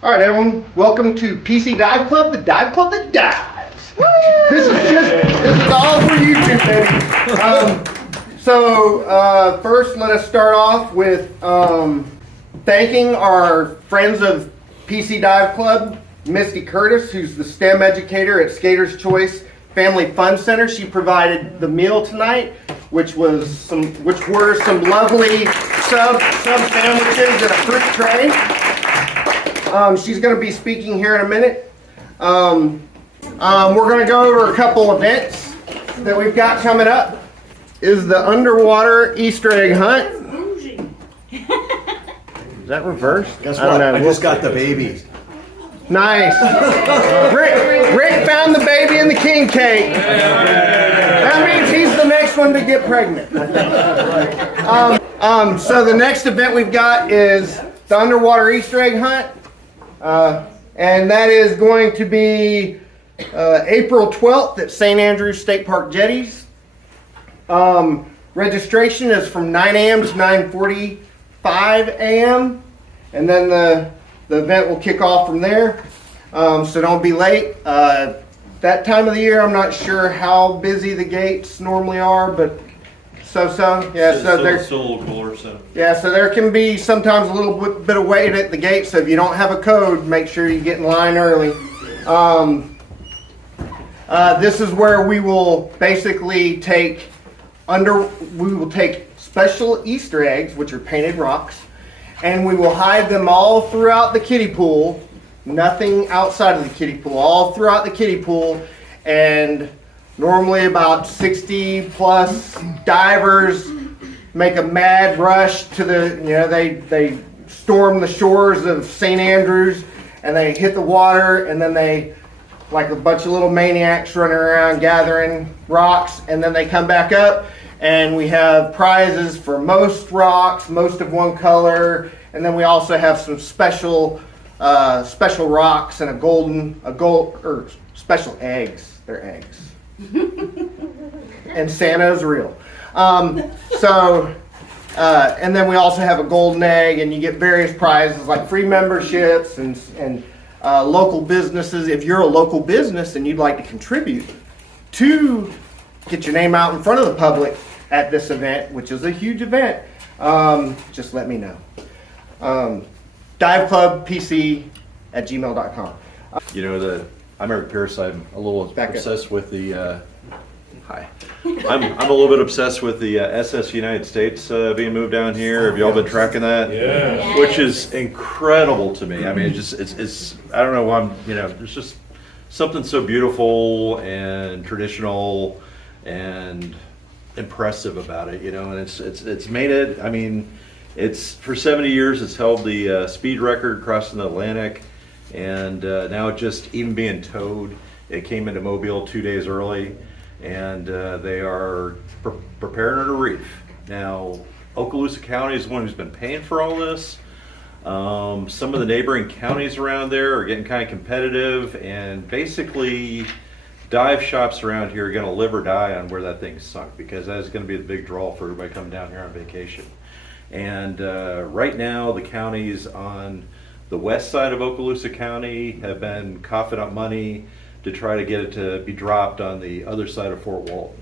All right, everyone. Welcome to PC Dive Club, the dive club that dives. This is all for you two, baby. First, let us start off with thanking our friends of PC Dive Club, Misty Curtis, who's the STEM educator at Skater's Choice Family Fun Center. She provided the meal tonight, which were some lovely sub sandwiches and a fruit tray. She's going to be speaking here in a minute. We're going to go over a couple events that we've got coming up. Is the underwater Easter egg hunt. Is that reversed? Guess what? I just got the baby. Nice. Rick found the baby in the king cake. That means he's the next one to get pregnant. So the next event we've got is the underwater Easter egg hunt. And that is going to be April 12th at St. Andrews State Park Jetties. Registration is from 9 a.m. to 9:45 a.m. And then the event will kick off from there. So don't be late. That time of the year, I'm not sure how busy the gates normally are, but so. Yeah, so there's still a little cooler, so. Yeah, so there can be sometimes a little bit of wait at the gate, so if you don't have a code, make sure you get in line early. This is where we will basically take special Easter eggs, which are painted rocks, and we will hide them all throughout the kiddie pool, nothing outside of the kiddie pool, all throughout the kiddie pool, and normally about 60 plus divers make a mad rush to they storm the shores of St. Andrews and they hit the water, and then they, like a bunch of little maniacs, running around gathering rocks, and then they come back up, and we have prizes for most rocks, most of one color, and then we also have some special rocks and special eggs. They're eggs. And Santa's real. And then we also have a golden egg, and you get various prizes like free memberships and local businesses. If you're a local business and you'd like to contribute to get your name out in front of the public at this event, which is a huge event, just let me know. diveclubpc@gmail.com. You know, I'm Eric Pierce. I'm a little obsessed with the. Hi. I'm a little bit obsessed with the SS United States being moved down here. Have y'all been tracking that? Yeah. Which is incredible to me. I mean, it's I don't know. There's just something so beautiful and traditional and impressive about it. And it's made it. I mean, it's for 70 years. It's held the speed record crossing the Atlantic, and now it just even being towed. It came into Mobile 2 days early. And they are preparing it a reef. Now, Okaloosa County is the one who's been paying for all this. Some of the neighboring counties around there are getting kind of competitive, and basically dive shops around here are going to live or die on where that thing's sunk, because that's going to be the big draw for everybody coming down here on vacation. And right now, the counties on the west side of Okaloosa County have been coughing up money to try to get it to be dropped on the other side of Fort Walton.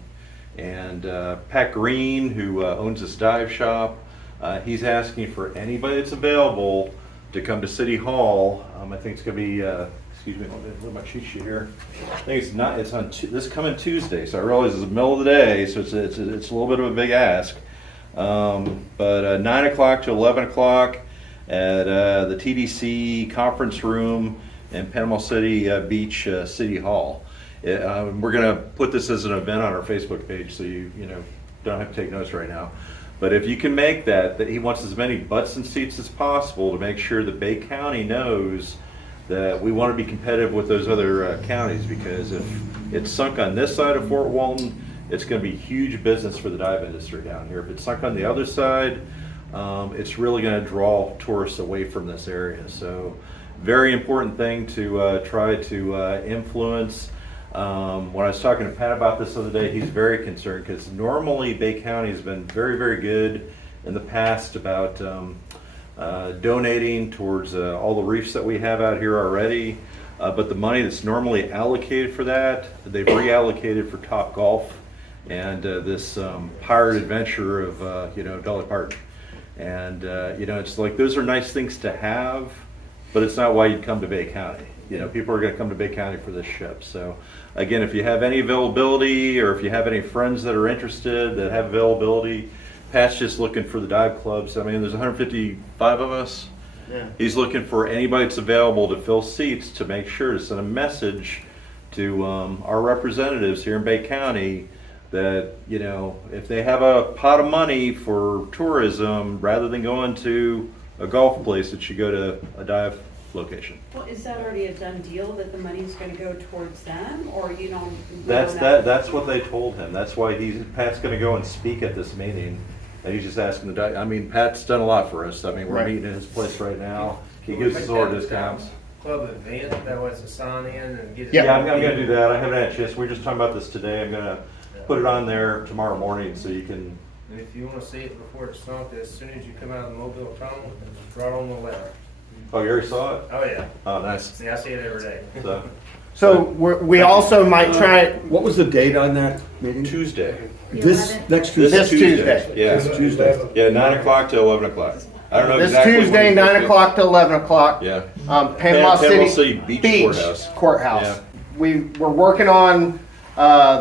And Pat Green, who owns this dive shop, he's asking for anybody that's available to come to City Hall. I think it's going to be, excuse me, let me look at my cheat sheet here. I think it's on this coming Tuesday, so I realize it's the middle of the day, so it's a little bit of a big ask. But 9 o'clock to 11 o'clock at the TDC conference room in Panama City Beach City Hall. We're going to put this as an event on our Facebook page, so you don't have to take notes right now. But if you can make that he wants as many butts and seats as possible to make sure that Bay County knows that we want to be competitive with those other counties, because if it's sunk on this side of Fort Walton, it's going to be huge business for the dive industry down here. If it's sunk on the other side, it's really going to draw tourists away from this area. So very important thing to try to influence. When I was talking to Pat about this the other day, he's very concerned, because normally Bay County has been very, very good in the past about donating towards all the reefs that we have out here already. But the money that's normally allocated for that, they've reallocated for Top Golf and this pirate adventure of Dolly Parton. And it's like those are nice things to have, but it's not why you'd come to Bay County. People are going to come to Bay County for this ship. So again, if you have any availability, or if you have any friends that are interested that have availability, Pat's just looking for the dive clubs. I mean, there's 155 of us. Yeah. He's looking for anybody that's available to fill seats, to make sure to send a message to our representatives here in Bay County that, if they have a pot of money for tourism, rather than going to a golf place, it should go to a dive location. Well, is that already a done deal, that the money's gonna go towards them, or you don't? That's what they told him. That's why Pat's gonna go and speak at this meeting. And he's just asking Pat's done a lot for us. I mean, we're Right. meeting at his place right now. He gives us all our discounts. Club event, that was a sign in and get it. Yeah, I'm gonna do that. I haven't had a chance. We were just talking about this today. I'm gonna put it on there tomorrow morning so you can. And if you wanna see it before it's sunk, as soon as you come out of the Mobile tunnel, it's right on the left. Oh, you already saw it? Oh, yeah. Oh, nice. See, I see it every day. So we also might try What was the date on that meeting? Tuesday. This next This Tuesday? This Tuesday. Yeah. This Tuesday. Yeah, 9 o'clock to 11 o'clock. I don't know this exactly. when Tuesday, it's 9 supposed to- o'clock to 11 o'clock. Yeah. Panama City Beach Courthouse. Yeah. We're working on the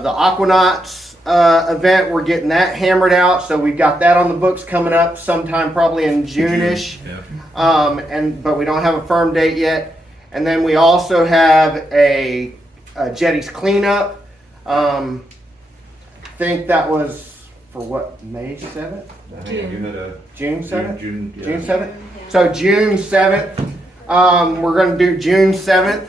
Aquanauts event. We're getting that hammered out, so we've got that on the books coming up sometime probably in June-ish. Yeah. But we don't have a firm date yet. And then we also have a jetties cleanup. I think that was for what, May 7th? June 7th? June, yeah. June 7th? So June 7th, we're gonna do June 7th.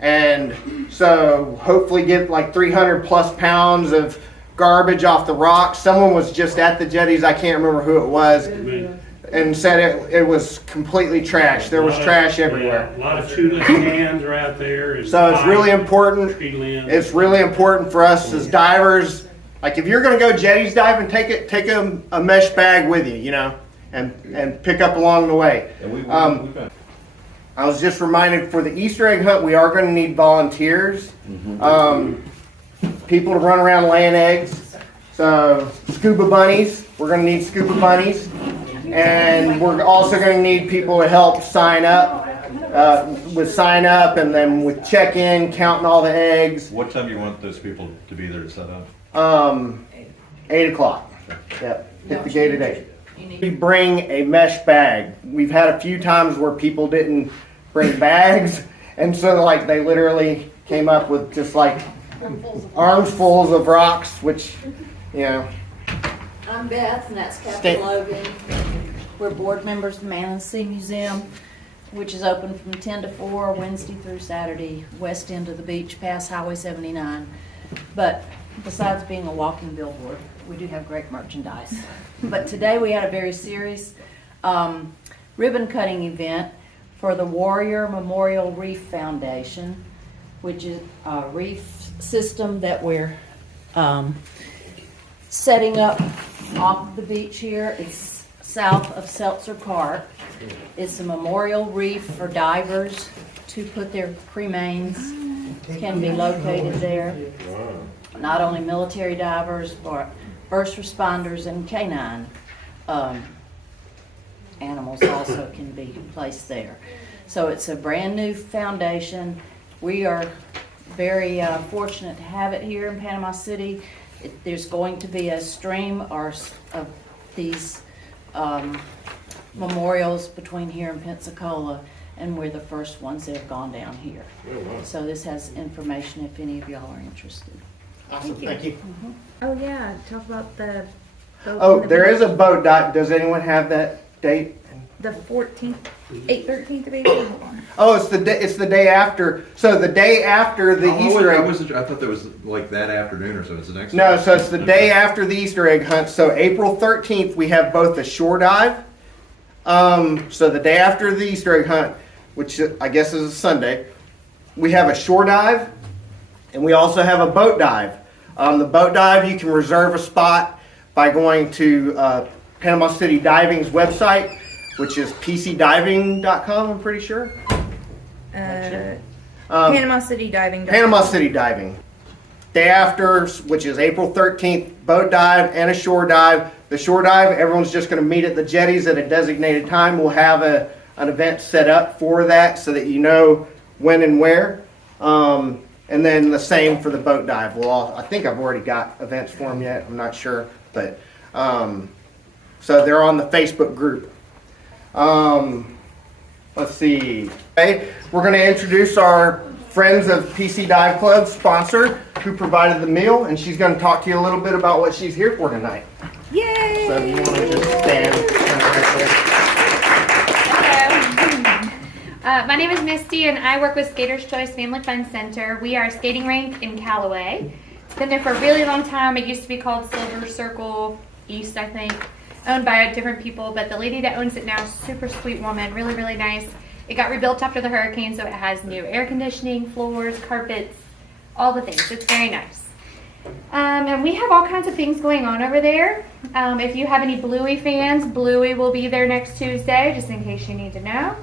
And so hopefully get like 300 plus pounds of garbage off the rocks. Someone was just at the jetties, I can't remember who it was, and said it was completely trashed. There was trash everywhere. Yeah, a lot of tulip cans are out there. and So it's really pipes, important. tree limbs. It's really important for us as divers. Like if you're gonna go jetties diving, take a mesh bag with you, and pick up along the way. And we've been. I was just reminded for the Easter egg hunt, we are going to need volunteers, people to run around laying eggs. So scuba bunnies, we're going to need scuba bunnies, and we're also going to need people to help sign up with sign up, and then with check in, counting all the eggs. What time do you want those people to be there to set up? 8 o'clock. Yep, hit the gate at 8. We bring a mesh bag. We've had a few times where people didn't bring bags, and so like they literally came up with just like armfuls of rocks, which, I'm Beth, and that's Stay- Captain Logan. We're board members of the Man and Sea Museum, which is open from 10 to 4, Wednesday through Saturday, west end of the beach, past Highway 79. But besides being a walking billboard, we do have great merchandise. But today we had a very serious ribbon cutting event for the Warrior Memorial Reef Foundation, which is a reef system that we're setting up off the beach here. It's south of Seltzer Park. It's a memorial reef for divers to put their cremains, can be located there. Not only military divers, but first responders and canine animals also can be placed there. So it's a brand new foundation. We are very fortunate to have it here in Panama City. There's going to be a stream of these memorials between here and Pensacola, and we're the first ones that have gone down here. So this has information if any of y'all are interested. Awesome, thank you. Oh yeah, talk about the boat. Oh, there is a boat dock. Does anyone have that date? the 14th, 13th of April. Hold on. Oh, it's the day after. So the day after the Easter egg. I thought that was like that afternoon or so. It's the next. No, so it's the day after the Easter egg hunt. So April 13th, we have both a shore dive. So the day after the Easter egg hunt, which I guess is a Sunday, we have a shore dive, and we also have a boat dive. The boat dive, you can reserve a spot by going to Panama City Diving's website, which is pcdiving.com, I'm pretty sure. Panama City Diving. Panama City Diving. Day after, which is April 13th, boat dive and a shore dive. The shore dive, everyone's just going to meet at the jetties at a designated time. We'll have an event set up for that so that you know when and where. And then the same for the boat dive. I think I've already got events for them yet. I'm not sure, but so they're on the Facebook group. Let's see. Okay, we're going to introduce our Friends of PC Dive Club sponsor who provided the meal, and she's going to talk to you a little bit about what she's here for tonight. Yay! So if you want to just stand right there. Hello. My name is Misty, and I work with Skaters Choice Family Fun Center. We are a skating rink in Callaway. It's been there for a really long time. It used to be called Silver Circle East, I think, owned by different people, but the lady that owns it now is a super sweet woman, really, really nice. It got rebuilt after the hurricane, so it has new air conditioning, floors, carpets, all the things. It's very nice. And we have all kinds of things going on over there. If you have any Bluey fans, Bluey will be there next Tuesday, just in case you need to know.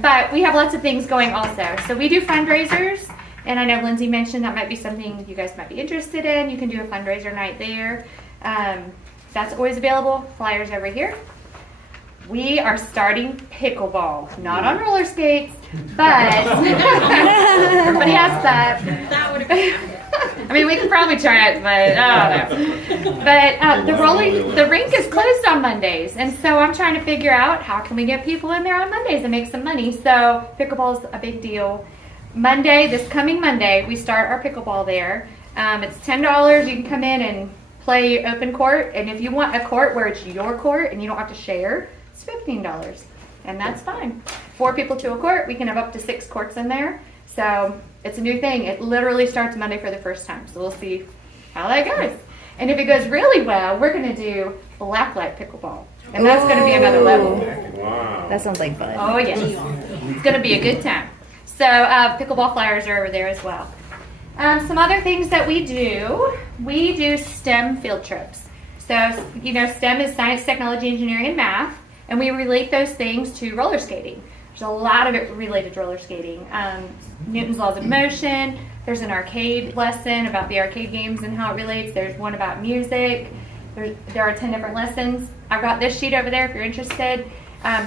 But we have lots of things going also. So we do fundraisers, and I know Lindsay mentioned that might be something you guys might be interested in. You can do a fundraiser night there. That's always available. Flyers over here. We are starting pickleball, not on roller skates, but everybody asks that. That would have been. I mean, we could probably try it, but I don't know. But the rink is closed on Mondays, and so I'm trying to figure out how can we get people in there on Mondays and make some money. So pickleball is a big deal. This coming Monday, we start our pickleball there. It's $10. You can come in and play open court, and if you want a court where it's your court and you don't have to share, it's $15, and that's fine. 4 people to a court. We can have up to 6 courts in there. So it's a new thing. It literally starts Monday for the first time. So we'll see how that goes. And if it goes really well, we're going to do blacklight pickleball, and that's going to be another level. Wow. That sounds like fun. Oh yes, it's going to be a good time. So pickleball flyers are over there as well. Some other things that we do STEM field trips. So, STEM is science, technology, engineering, and math, and we relate those things to roller skating. There's a lot of it related to roller skating. Newton's laws of motion. There's an arcade lesson about the arcade games and how it relates. There's one about music. There are 10 different lessons. I've got this sheet over there if you're interested.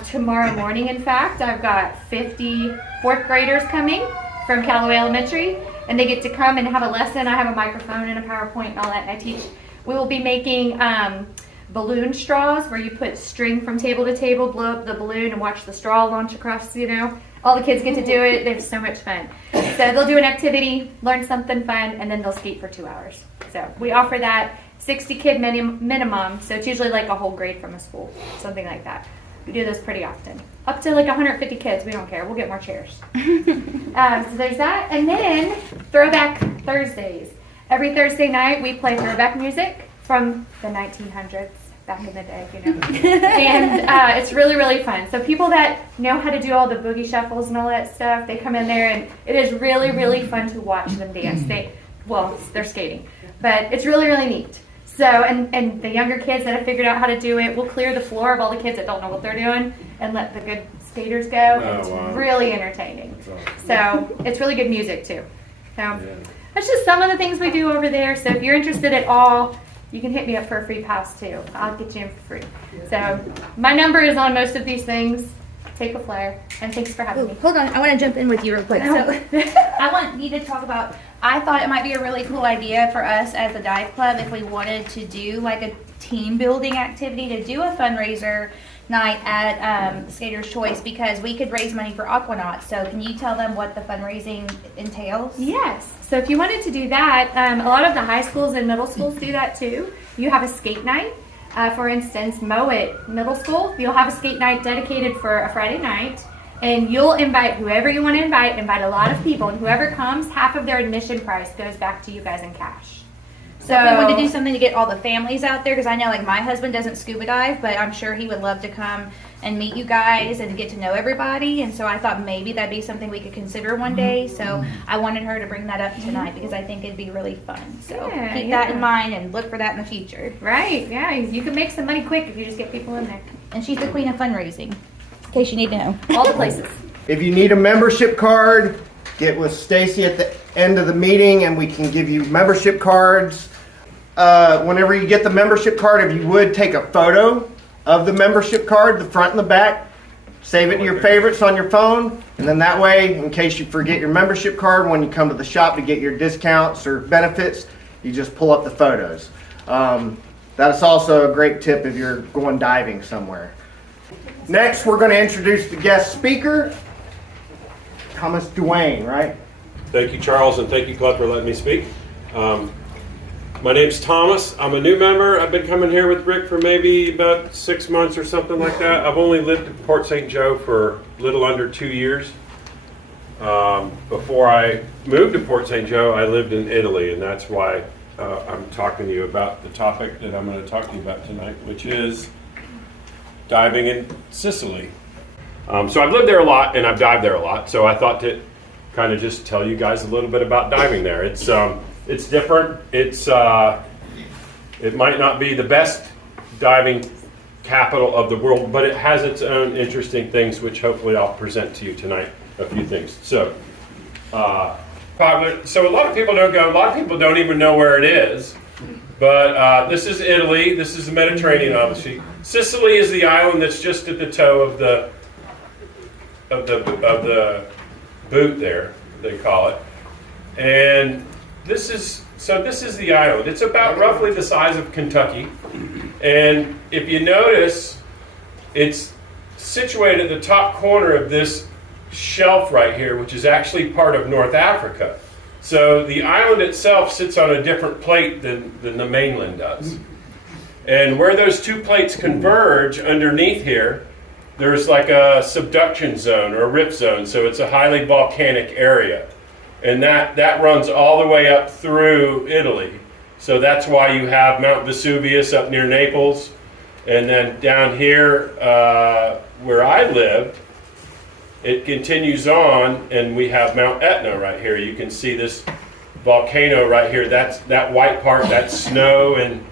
Tomorrow morning, in fact, I've got 50 4th graders coming from Callaway Elementary, and they get to come and have a lesson. I have a microphone and a PowerPoint and all that, and I teach. We will be making balloon straws where you put string from table to table, blow up the balloon, and watch the straw launch across, All the kids get to do it. They have so much fun. So they'll do an activity, learn something fun, and then they'll skate for 2 hours. So we offer that 60 kid minimum, so it's usually like a whole grade from a school, something like that. We do this pretty often. Up to like 150 kids, we don't care. We'll get more chairs. So there's that. And then Throwback Thursdays. Every Thursday night we play throwback music from the 1900s, back in the day, And it's really, really fun. So people that know how to do all the boogie shuffles and all that stuff, they come in there, and it is really, really fun to watch them dance. They're skating, but it's really, really neat. So, and the younger kids that have figured out how to do it, we'll clear the floor of all the kids that don't know what they're doing and let the good skaters go. It's really entertaining. So it's really good music too. So that's just some of the things we do over there. So if you're interested at all, you can hit me up for a free pass too. I'll get you in for free. So my number is on most of these things. Take a flyer, and thanks for having me. Hold on, I want to jump in with you real quick. So I want you to talk about, I thought it might be a really cool idea for us as a dive club if we wanted to do like a team building activity, to do a fundraiser night at Skater's Choice, because we could raise money for Aquanauts. So can you tell them what the fundraising entails? Yes. So if you wanted to do that, a lot of the high schools and middle schools do that too. You have a skate night. For instance, Mowat Middle School, you'll have a skate night dedicated for a Friday night, and you'll invite whoever you want to invite a lot of people, and whoever comes, half of their admission price goes back to you guys in cash. So if we wanted to do something to get all the families out there, because I know like my husband doesn't scuba dive, but I'm sure he would love to come and meet you guys and get to know everybody. And so I thought maybe that'd be something we could consider one day. So I wanted her to bring that up tonight because I think it'd be really fun. So Yeah, keep that in yeah. mind and look for that in the future. Right, yeah, you can make some money quick if you just get people in there. And she's the queen of fundraising, in case you need to know. All the places. If you need a membership card, get with Stacy at the end of the meeting and we can give you membership cards. Whenever you get the membership card, if you would take a photo of the membership card, the front and the back, save it to your favorites on your phone, and then that way, in case you forget your membership card when you come to the shop to get your discounts or benefits, you just pull up the photos. That's also a great tip if you're going diving somewhere. Next, we're going to introduce the guest speaker, Thomas Duane, right? Thank you, Charles, and thank you, Claude, for letting me speak. My name's Thomas. I'm a new member. I've been coming here with Rick for maybe about 6 months or something like that. I've only lived in Port St. Joe for a little under 2 years. Before I moved to Port St. Joe, I lived in Italy, and that's why I'm talking to you about the topic that I'm going to talk to you about tonight, which is diving in Sicily. So I've lived there a lot, and I've dived there a lot, so I thought to kind of just tell you guys a little bit about diving there. It's different. It might not be the best diving capital of the world, but it has its own interesting things, which hopefully I'll present to you tonight. A few things. So a lot of people don't go. A lot of people don't even know where it is. But this is Italy. This is the Mediterranean, obviously. Sicily is the island that's just at the toe of the boot there, they call it. And this is the island. It's about roughly the size of Kentucky. And if you notice, it's situated at the top corner of this shelf right here, which is actually part of North Africa. So the island itself sits on a different plate than the mainland does. And where those two plates converge underneath here, there's like a subduction zone or a rip zone. So it's a highly volcanic area. And that runs all the way up through Italy. So that's why you have Mount Vesuvius up near Naples. And then down here where I lived, it continues on, and we have Mount Etna right here. You can see this volcano right here. That white part, that's snow and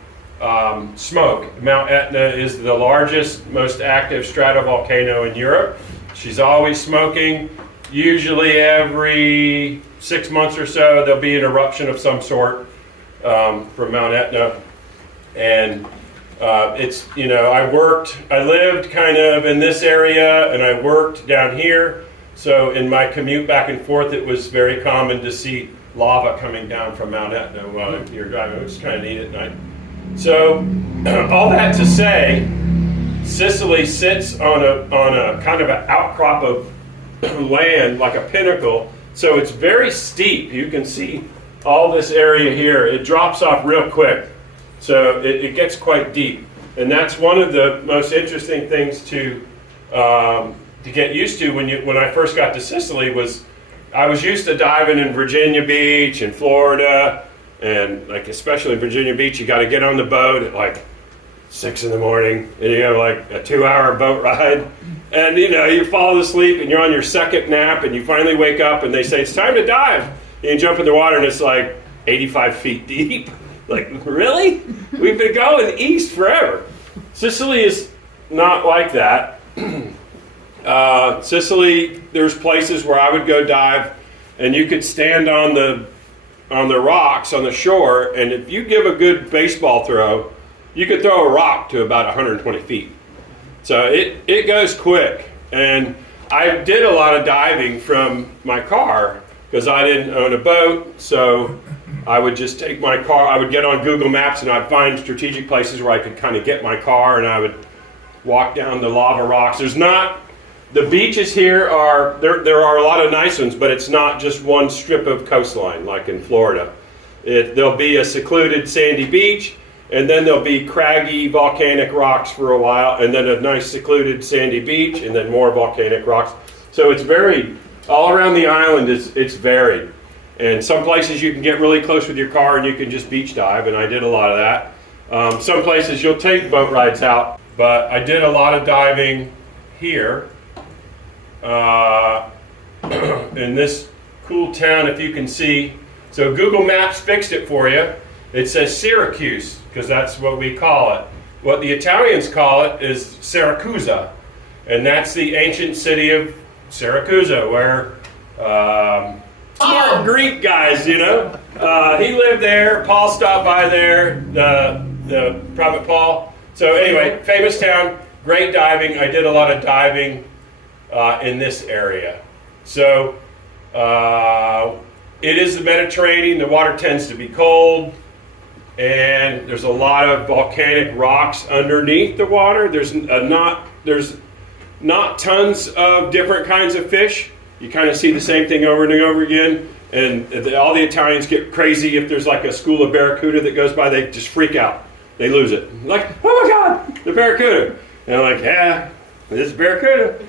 smoke. Mount Etna is the largest, most active stratovolcano in Europe. She's always smoking. Usually every 6 months or so, there'll be an eruption of some sort from Mount Etna. And I lived kind of in this area and I worked down here. So in my commute back and forth, it was very common to see lava coming down from Mount Etna while you're driving, which is kind of neat at night. So all that to say, Sicily sits on a kind of an outcrop of land, like a pinnacle. So it's very steep. You can see all this area here. It drops off real quick. So it gets quite deep. And that's one of the most interesting things to get used to when I first got to Sicily was I was used to diving in Virginia Beach and Florida, and like especially in Virginia Beach, you got to get on the boat at like 6 in the morning, and you have like a 2-hour boat ride, and you fall asleep and you're on your second nap, and you finally wake up and they say it's time to dive, and you jump in the water and it's like 85 feet deep. Like, really? We've been going east forever. Sicily is not like that. Sicily, there's places where I would go dive, and you could stand on the rocks on the shore, and if you give a good baseball throw, you could throw a rock to about 120 feet. So it goes quick. And I did a lot of diving from my car because I didn't own a boat, so I would just take my car, I would get on Google Maps and I'd find strategic places where I could kind of get my car, and I would walk down the lava rocks. The beaches here there are a lot of nice ones, but it's not just one strip of coastline like in Florida. There'll be a secluded sandy beach, and then there'll be craggy volcanic rocks for a while, and then a nice secluded sandy beach, and then more volcanic rocks. So it's varied. All around the island it's varied. And some places you can get really close with your car and you can just beach dive, and I did a lot of that. Some places you'll take boat rides out, but I did a lot of diving here in this cool town, if you can see. So Google Maps fixed it for you. It says Syracuse, because that's what we call it. What the Italians call it is Siracusa, and that's the ancient city of Siracusa, where smart Greek guys, you know. He lived there. Paul stopped by there, the Prophet Paul. So anyway, famous town, great diving. I did a lot of diving in this area. So it is the Mediterranean. The water tends to be cold, and there's a lot of volcanic rocks underneath the water. There's not tons of different kinds of fish. You kind of see the same thing over and over again. And all the Italians get crazy if there's like a school of barracuda that goes by. They just freak out. They lose it. Like, oh my God, the barracuda. And I'm like, yeah, it's barracuda.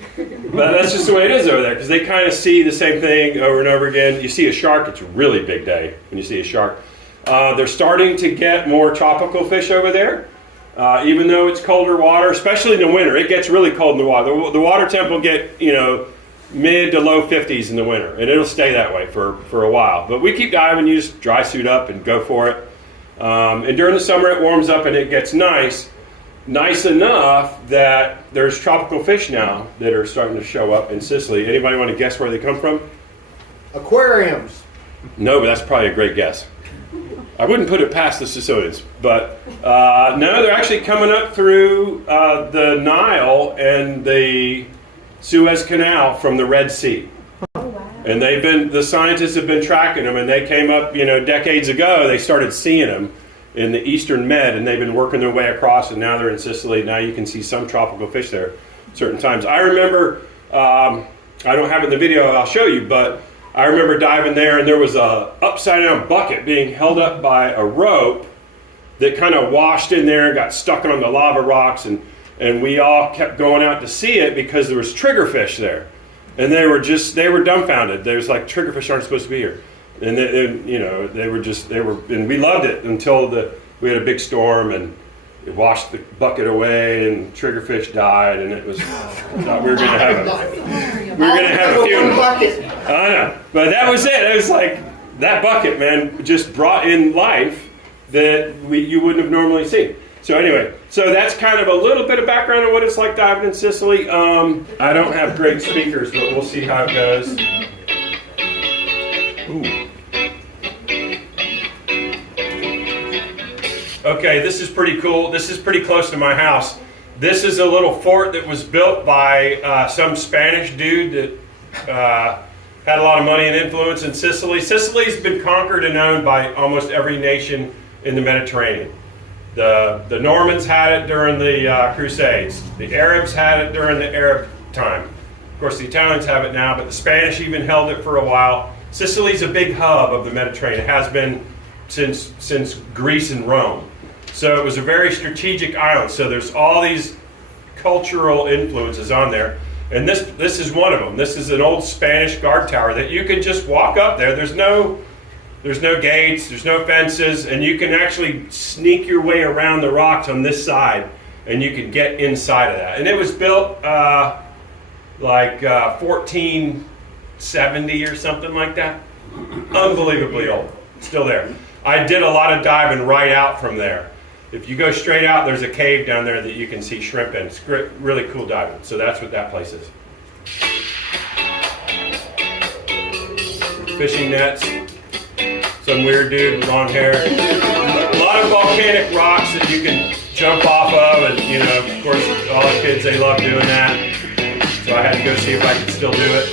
But that's just the way it is over there, because they kind of see the same thing over and over again. You see a shark, it's a really big day when you see a shark. They're starting to get more tropical fish over there. Even though it's colder water, especially in the winter, it gets really cold in the water. The water temp will get, mid to low 50s in the winter, and it'll stay that way for a while. But we keep diving. You just dry suit up and go for it. And during the summer, it warms up and it gets nice enough that there's tropical fish now that are starting to show up in Sicily. Anybody want to guess where they come from? Aquariums. No, but that's probably a great guess. I wouldn't put it past the Sicilians, but no, they're actually coming up through the Nile and the Suez Canal from the Red Sea. Oh, wow. And the scientists have been tracking them, and they came up, decades ago. They started seeing them in the Eastern Med, and they've been working their way across, and now they're in Sicily. Now you can see some tropical fish there certain times. I remember, I don't have it in the video, I'll show you, but I remember diving there, and there was a upside down bucket being held up by a rope that kind of washed in there and got stuck on the lava rocks, and we all kept going out to see it because there was triggerfish there. And they were dumbfounded. There's like, triggerfish aren't supposed to be here. And and we loved it until we had a big storm and it washed the bucket away and triggerfish died, and it was, thought we were going to have a funeral. I know, but that was it. It was like, that bucket, man, just brought in life that you wouldn't have normally seen. So anyway, so that's kind of a little bit of background on what it's like diving in Sicily. I don't have great speakers, but we'll see how it goes. Ooh. Okay, this is pretty cool. This is pretty close to my house. This is a little fort that was built by some Spanish dude that had a lot of money and influence in Sicily. Sicily's been conquered and owned by almost every nation in the Mediterranean. The Normans had it during the Crusades. The Arabs had it during the Arab time. Of course, the Italians have it now, but the Spanish even held it for a while. Sicily's a big hub of the Mediterranean. It has been since Greece and Rome. So it was a very strategic island. So there's all these cultural influences on there. And this is one of them. This is an old Spanish guard tower that you can just walk up there. There's no gates, there's no fences, and you can actually sneak your way around the rocks on this side, and you can get inside of that. And it was built 1470 or something like that. Unbelievably old. Still there. I did a lot of diving right out from there. If you go straight out, there's a cave down there that you can see shrimp in. It's great, really cool diving. So that's what that place is. Fishing nets. Some weird dude with long hair. A lot of volcanic rocks that you can jump off of, and of course, all the kids, they love doing that. So I had to go see if I could still do it.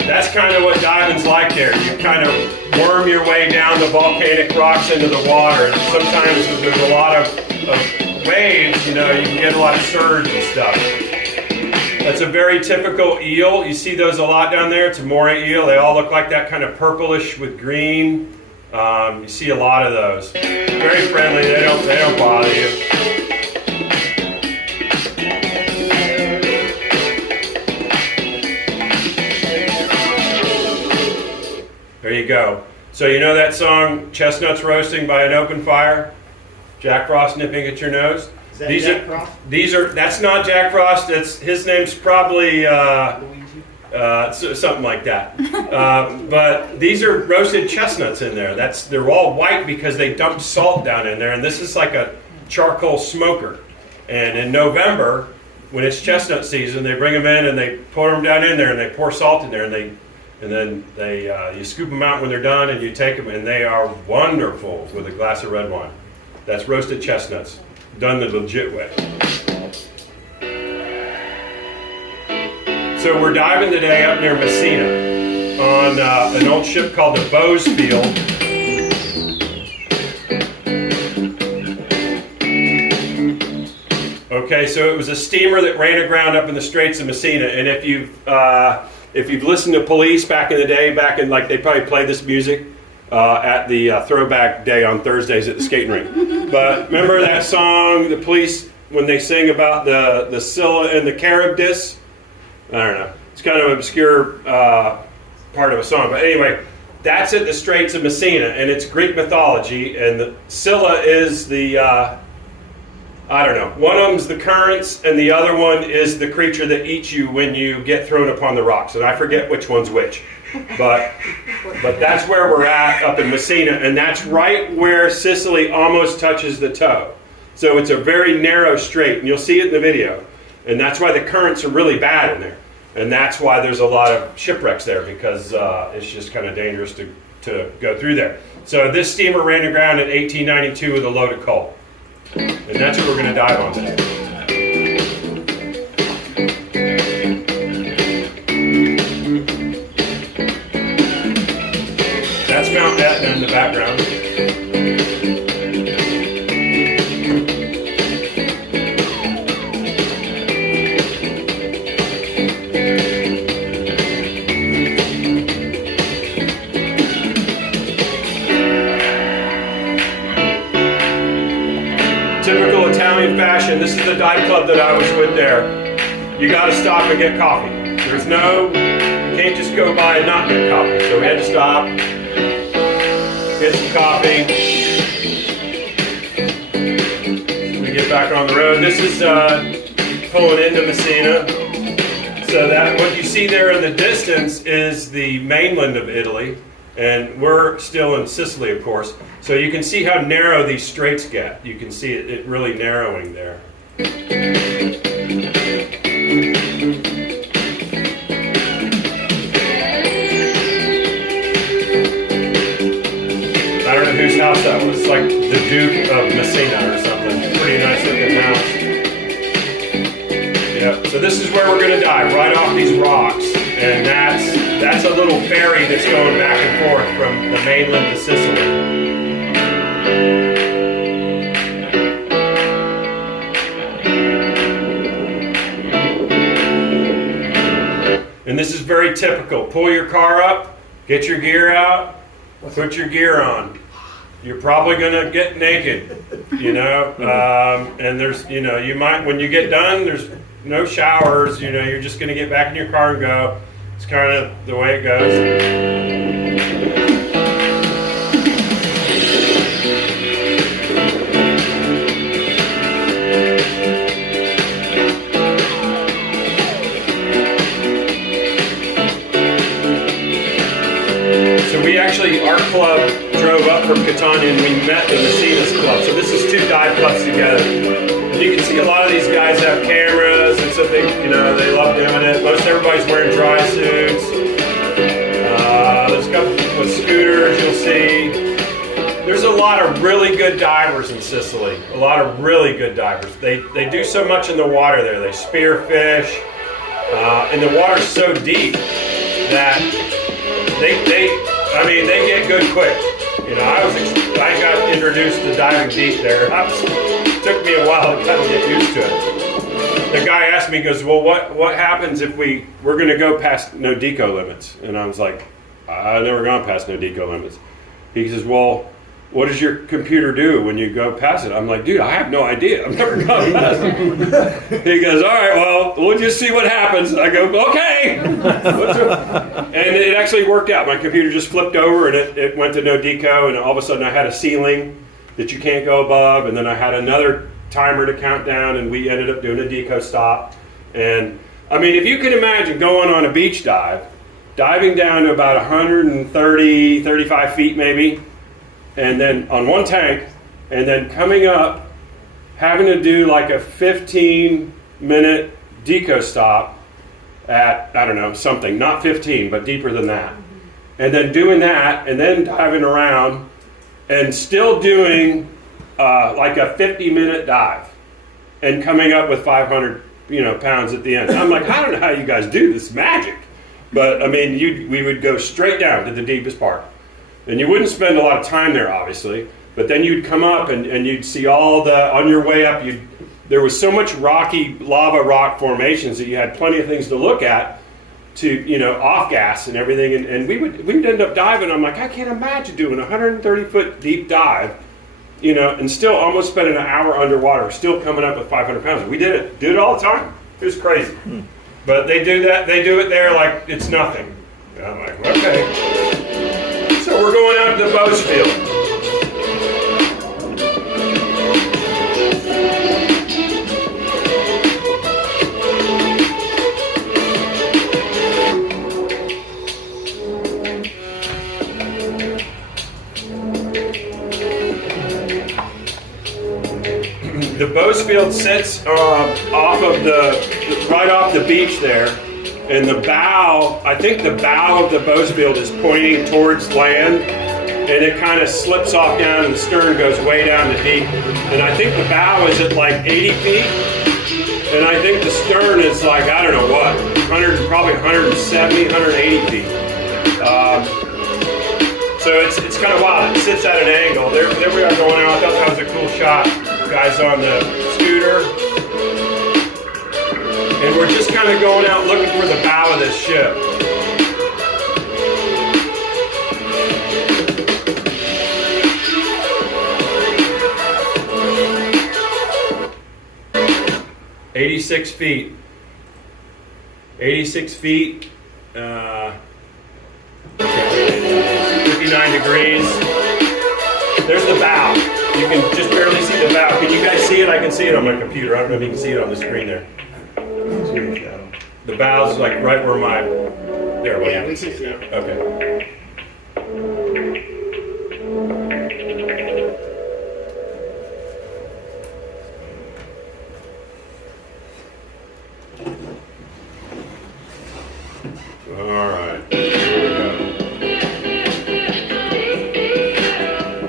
That's kind of what diving's like there. You kind of worm your way down the volcanic rocks into the water. And sometimes if there's a lot of waves, you can get a lot of surge and stuff. That's a very typical eel. You see those a lot down there. It's a moray eel. They all look like that, kind of purplish with green. You see a lot of those. Very friendly. They don't bother you. There you go. So you know that song, Chestnuts Roasting by an Open Fire? Jack Frost nipping at your nose? These are that's not Jack Frost. His name's probably something like that. But these are roasted chestnuts in there. They're all white because they dumped salt down in there, and this is like a charcoal smoker. And in November, when it's chestnut season, they bring them in and they put them down in there and they pour salt in there and then you scoop them out when they're done and you take them and they are wonderful with a glass of red wine. That's roasted chestnuts, done the legit way. So we're diving today up near Messina on an old ship called the Bowesfield. Okay, so it was a steamer that ran aground up in the Straits of Messina, and if you've listened to Police back in the day, they probably played this music at the throwback day on Thursdays at the skating rink. But remember that song, the Police, when they sing about the Scylla and the Charybdis? I don't know. It's kind of an obscure part of a song, but anyway, that's at the Straits of Messina, and it's Greek mythology, and the Scylla is the I don't know. One of them's the currents, and the other one is the creature that eats you when you get thrown upon the rocks. And I forget which one's which. But that's where we're at up in Messina, and that's right where Sicily almost touches the toe. So it's a very narrow strait, and you'll see it in the video. And that's why the currents are really bad in there. And that's why there's a lot of shipwrecks there, because it's just kind of dangerous to go through there. So this steamer ran aground in 1892 with a load of coal. And that's what we're going to dive on today. That's Mount Etna in the background. Typical Italian fashion. This is the dive club that I was with there. You got to stop and get coffee. You can't just go by and not get coffee. So we had to stop, get some coffee. We get back on the road. This is pulling into Messina. So that what you see there in the distance is the mainland of Italy, and we're still in Sicily, of course. So you can see how narrow these straits get. You can see it really narrowing there. I don't know whose house that was. It's like the Duke of Messina or something. Pretty nice looking house. Yep. So this is where we're going to dive, right off these rocks. And that's a little ferry that's going back and forth from the mainland to Sicily. And this is very typical. Pull your car up, get your gear out, put your gear on. You're probably gonna get naked, and there's, you might, when you get done, there's no showers, you're just gonna get back in your car and go. It's kind of the way it goes. Our club drove up from Catania and we met the Messina's club. So this is two dive clubs together. And you can see a lot of these guys have cameras, and so they love doing it. Most everybody's wearing dry suits. There's a couple with scooters, you'll see. There's a lot of really good divers in Sicily. A lot of really good divers. They do so much in the water there. They spear fish. And the water's so deep that they get good quick. I got introduced to diving deep there. It took me a while to kind of get used to it. The guy asked me, he goes, well, what happens if we're going to go past no deco limits? And I was like, I've never gone past no deco limits. He says, well, what does your computer do when you go past it? I'm like, dude, I have no idea. I've never gone past it. He goes, all right, well, we'll just see what happens. I go, okay. And it actually worked out. My computer just flipped over and it went to no deco, and all of a sudden I had a ceiling that you can't go above, and then I had another timer to count down, and we ended up doing a deco stop. And I mean, if you can imagine going on a beach dive, diving down to about 130, 35 feet maybe, and then on one tank, and then coming up, having to do like a 15-minute deco stop at, I don't know, something, not 15, but deeper than that. And then doing that, and then diving around, and still doing like a 50-minute dive, and coming up with 500, pounds at the end. I'm like, I don't know how you guys do this magic. But I mean, we would go straight down to the deepest part. And you wouldn't spend a lot of time there, obviously, but then you'd come up and you'd see on your way up, there was so much rocky lava rock formations that you had plenty of things to look at to, off gas and everything. And we'd end up diving. I'm like, I can't imagine doing a 130-foot deep dive, and still almost spending an hour underwater, still coming up with 500 pounds. We did it all the time. It was crazy. But they do it there like it's nothing. And I'm like, okay. So we're going out to the Bose Field. The Bose Field sits right off the beach there, and the bow, I think the bow of the Bose Field is pointing towards land, and it kind of slips off down, and the stern goes way down to deep. And I think the bow is at like 80 feet, and I think the stern is like, I don't know what, probably 170, 180 feet. So it's kind of wild. It sits at an angle. There we are going out. I thought that was a cool shot. Guys on the scooter. And we're just kind of going out looking for the bow of this ship. "86 feet. 86 feet. 59 degrees. There's the bow. You can just barely see the bow. Can you guys see it? I can see it on my computer. I don't know if you can see it on the screen there. The bow's like right where my... There, well, yeah, we can see it now. Okay. All right.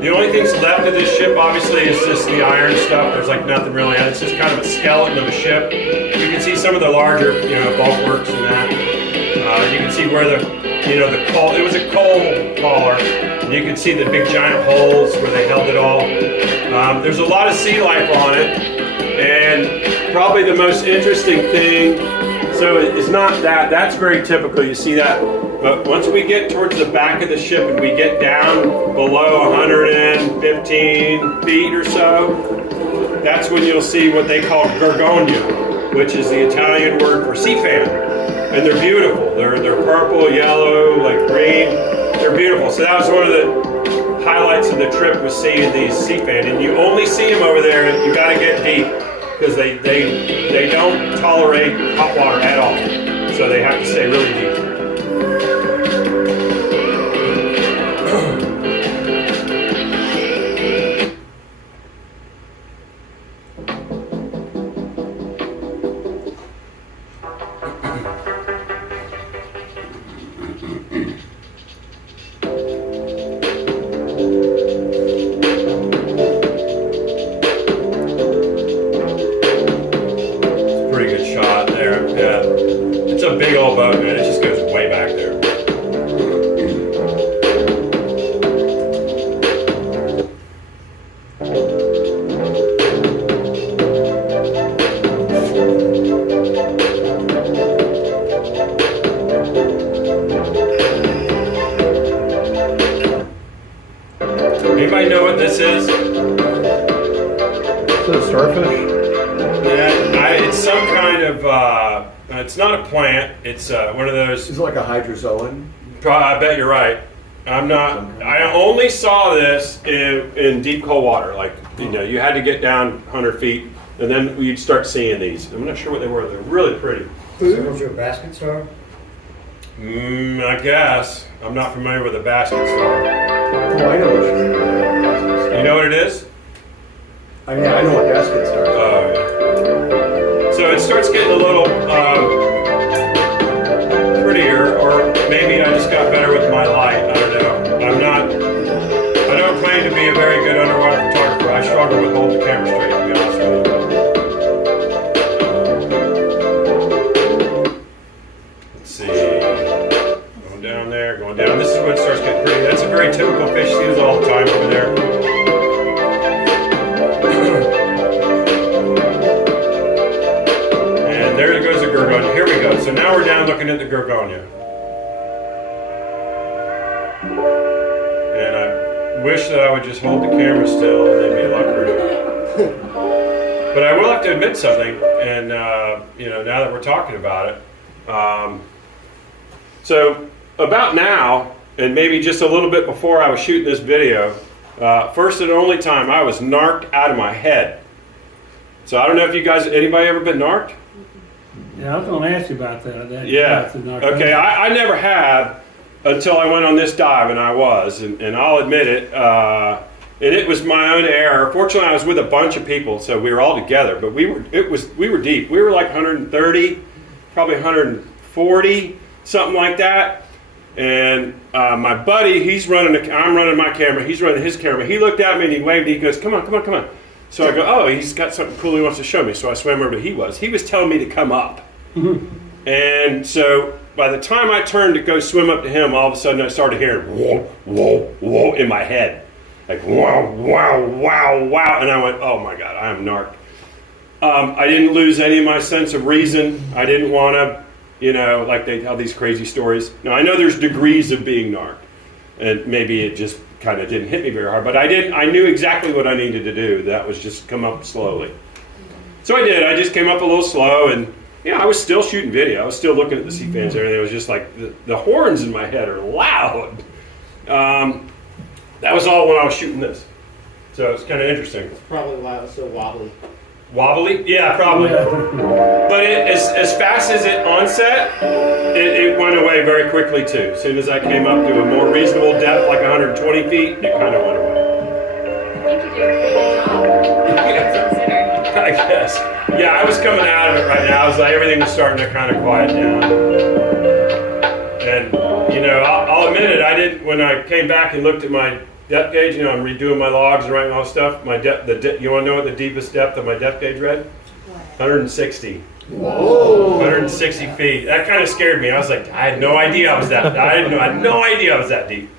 The only things left of this ship, obviously, is just the iron stuff. There's like nothing really on it. It's just kind of a skeleton of a ship. You can see some of the larger, bulkworks and that. You can see where the coal, it was a coal hauler. And you can see the big giant holes where they held it all. There's a lot of sea life on it. And probably the most interesting thing, so it's not that, that's very typical, you see that. But once we get towards the back of the ship and we get down below 115 feet or so, that's when you'll see what they call gorgonia, which is the Italian word for sea fan. And they're beautiful. They're purple, yellow, like green. They're beautiful. So that was one of the highlights of the trip, was seeing these sea fan. And you only see them over there, and you got to get deep, because they don't tolerate hot water at all. So they have to stay really deep. Anybody know what this is? Is it a starfish? Yeah, it's some kind of, it's not a plant, it's one of those. Is it like a hydrozoan? I bet you're right. I only saw this in deep cold water. Like, you had to get down 100 feet. And then you'd start seeing these. I'm not sure what they were. They're really pretty. So was your basket star? I guess. I'm not familiar with a basket star. Oh, I know what you're You know what it is? I know what basket star is. Oh, yeah. So it starts getting a little prettier, or maybe I just got better with my light. I don't know. I don't claim to be a very good underwater photographer. I struggle with holding the camera straight, to be honest with you. Let's see. Going down there, going down. This is when it starts getting pretty. That's a very typical fish sees all the time over there. And there goes the Gorgonia. Here we go. So now we're down looking at the Gorgonia. And I wish that I would just hold the camera still and they'd be a lot prettier. But I will have to admit something, and now that we're talking about it, so about now, and maybe just a little bit before I was shooting this video, first and only time I was narked out of my head. So I don't know if you guys, anybody ever been narked? Yeah, I was gonna ask you about that. Yeah. Okay, I never had until I went on this dive, and I was, and I'll admit it, and it was my own error. Fortunately, I was with a bunch of people, so we were all together, but we were deep. We were like 130, probably 140, something like that. And my buddy, I'm running my camera, he's running his camera. He looked at me and he waved, he goes, come on. So I go, oh, he's got something cool he wants to show me. So I swam over to he was telling me to come up. And so by the time I turned to go swim up to him, all of a sudden I started hearing whoa, whoa, whoa in my head. Like wow, wow, wow, wow. And I went, oh my God, I am narked. I didn't lose any of my sense of reason. I didn't want to, like they tell these crazy stories. Now I know there's degrees of being narked. And maybe it just kind of didn't hit me very hard. But I knew exactly what I needed to do. That was just come up slowly. So I did. I just came up a little slow, and I was still shooting video. I was still looking at the sea fans and everything. It was just like the horns in my head are loud. That was all when I was shooting this. So it's kind of interesting. It's probably why it was so wobbly. Wobbly? Yeah, probably. But as fast as it onset, it went away very quickly too. As soon as I came up to a more reasonable depth, like 120 feet, it kind of went away. I think you did a pretty good job. Considering. I guess. Yeah, I was coming out of it right now. I was like, everything was starting to kind of quiet down. And, I'll admit it, I did, when I came back and looked at my depth gauge, I'm redoing my logs and writing all this stuff. My you want to know what the deepest depth of my depth gauge read? 160. Whoa. 160 feet. That kind of scared me. I was like, I had no idea I was that. I had no idea I was that deep.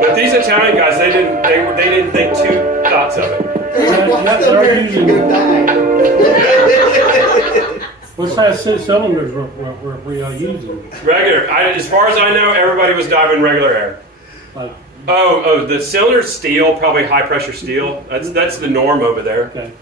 But these Italian guys, they didn't think two thoughts of it. What size cylinders were y'all using? Regular. As far as I know, everybody was diving regular air. Like, the cylinder's steel, probably high pressure steel. That's the norm over there. okay.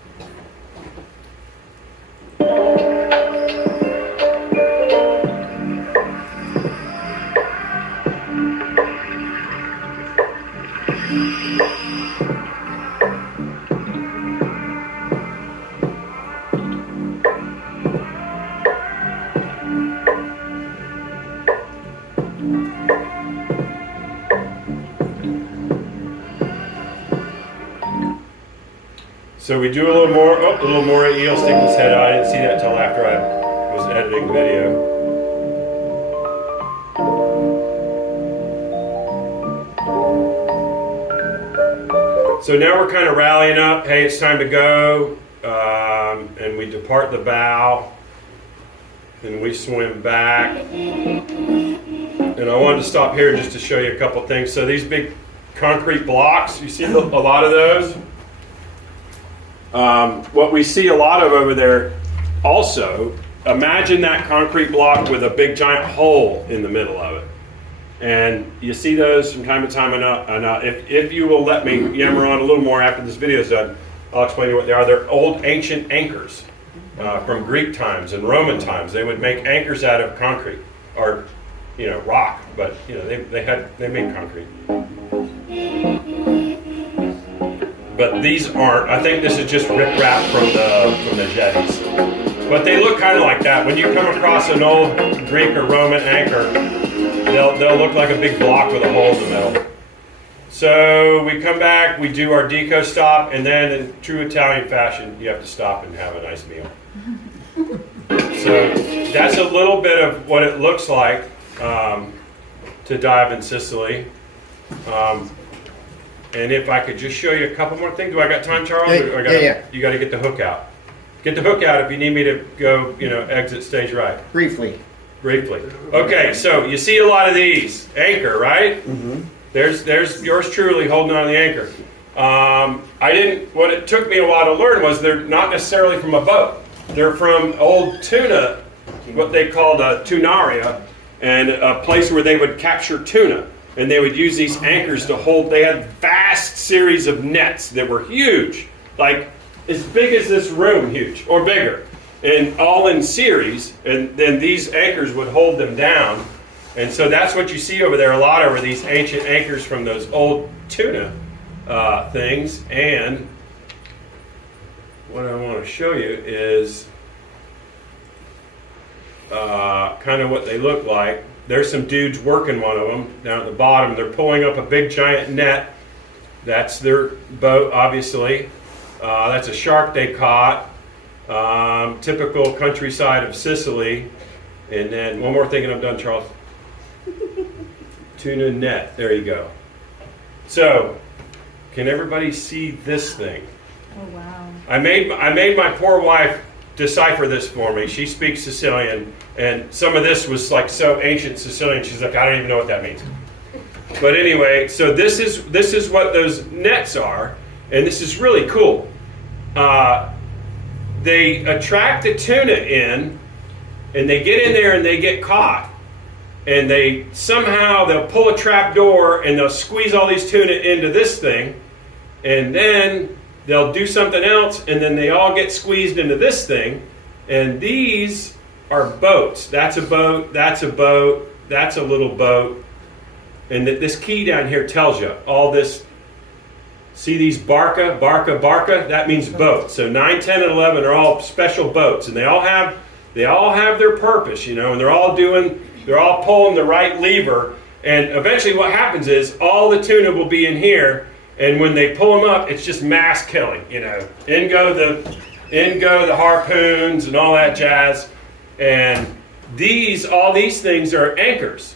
So we do a little more eel sticking his head out. I didn't see that until after I was editing the video. So now we're kind of rallying up. Hey, it's time to go. And we depart the bow. And we swim back. And I wanted to stop here just to show you a couple things. So these big concrete blocks, you see a lot of those? What we see a lot of over there also, imagine that concrete block with a big giant hole in the middle of it. And you see those from time to time. If you will let me yammer on a little more after this video is done, I'll explain to you what they are. They're old ancient anchors from Greek times and Roman times. They would make anchors out of concrete or rock, but they made concrete. but these aren't. I think this is just riprap from the jetties. But they look kind of like that. When you come across an old Greek or Roman anchor, they'll look like a big block with a hole in the middle. So we come back, we do our deco stop, and then in true Italian fashion, you have to stop and have a nice meal. So that's a little bit of what it looks like to dive in Sicily. And if I could just show you a couple more things. Do I got time, Charles? Yeah. You got to get the hook out. Get the hook out if you need me to go, exit stage right. Briefly. Okay, so you see a lot of these. Anchor, right? Mm-hmm. There's yours truly holding on to the anchor. What it took me a while to learn was they're not necessarily from a boat. They're from old tuna, what they called a tunaria, and a place where they would capture tuna. And they would use these anchors to hold, they had vast series of nets that were huge, like as big as this room, huge, or bigger, and all in series, and then these anchors would hold them down. And so that's what you see over there a lot over these ancient anchors from those old tuna things. And what I want to show you is kind of what they look like. There's some dudes working one of them down at the bottom. They're pulling up a big giant net. That's their boat, obviously. That's a shark they caught. Typical countryside of Sicily. And then one more thing and I'm done, Charles. Tuna net. There you go. So, can everybody see this thing? Oh, wow. I made my poor wife decipher this for me. She speaks Sicilian, and some of this was like so ancient Sicilian. She's like, I don't even know what that means. But anyway, so this is what those nets are, and this is really cool. They attract the tuna in, and they get in there and they get caught. And they'll pull a trap door and they'll squeeze all these tuna into this thing, and then they'll do something else, and then they all get squeezed into this thing. And these are boats. That's a boat, that's a boat, that's a little boat. And this key down here tells you all this. See these barca? That means boat. So 9, 10, and 11 are all special boats, and they all have their purpose, and they're all pulling the right lever. And eventually what happens is all the tuna will be in here, and when they pull them up, it's just mass killing, In go the harpoons and all that jazz. And all these things are anchors.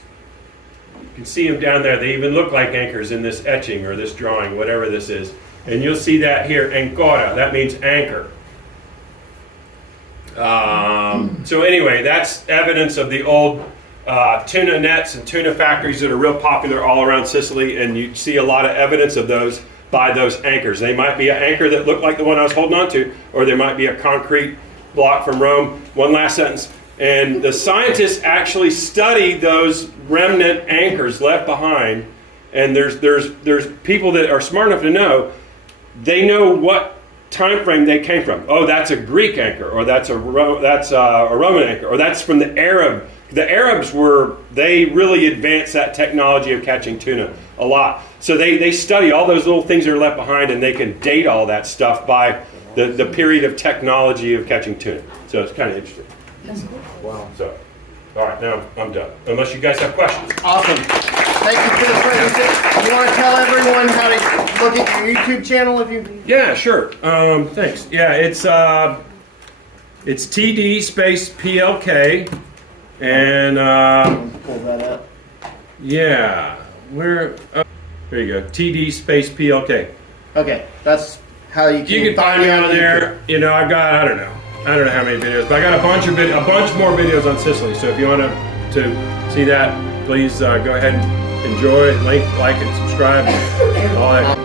You can see them down there. They even look like anchors in this etching or this drawing, whatever this is. And you'll see that here, ancora. That means anchor. So anyway, that's evidence of the old tuna nets and tuna factories that are real popular all around Sicily, and you see a lot of evidence of those by those anchors. They might be an anchor that looked like the one I was holding on to, or there might be a concrete block from Rome. One last sentence. And the scientists actually study those remnant anchors left behind, and there's people that are smart enough to know, they know what time frame they came from. Oh, that's a Greek anchor, or that's a Roman anchor, or that's from the Arab. The Arabs they really advanced that technology of catching tuna a lot. So they study all those little things that are left behind, and they can date all that stuff by the period of technology of catching tuna. So it's kind of interesting. That's cool. Wow. So, all right, now I'm done. Unless you guys have questions. Awesome. Thank you for the presentation. You want to tell everyone how to look at your YouTube channel if you... Yeah, sure. Thanks. Yeah, it's TD space PLK, and pull that up. yeah, there you go. TD space PLK. Okay, that's how you can... You can find me on there. I've got I don't know how many videos, but I got a bunch more videos on Sicily. So if you want to see that, please go ahead and enjoy, like, and subscribe, and all that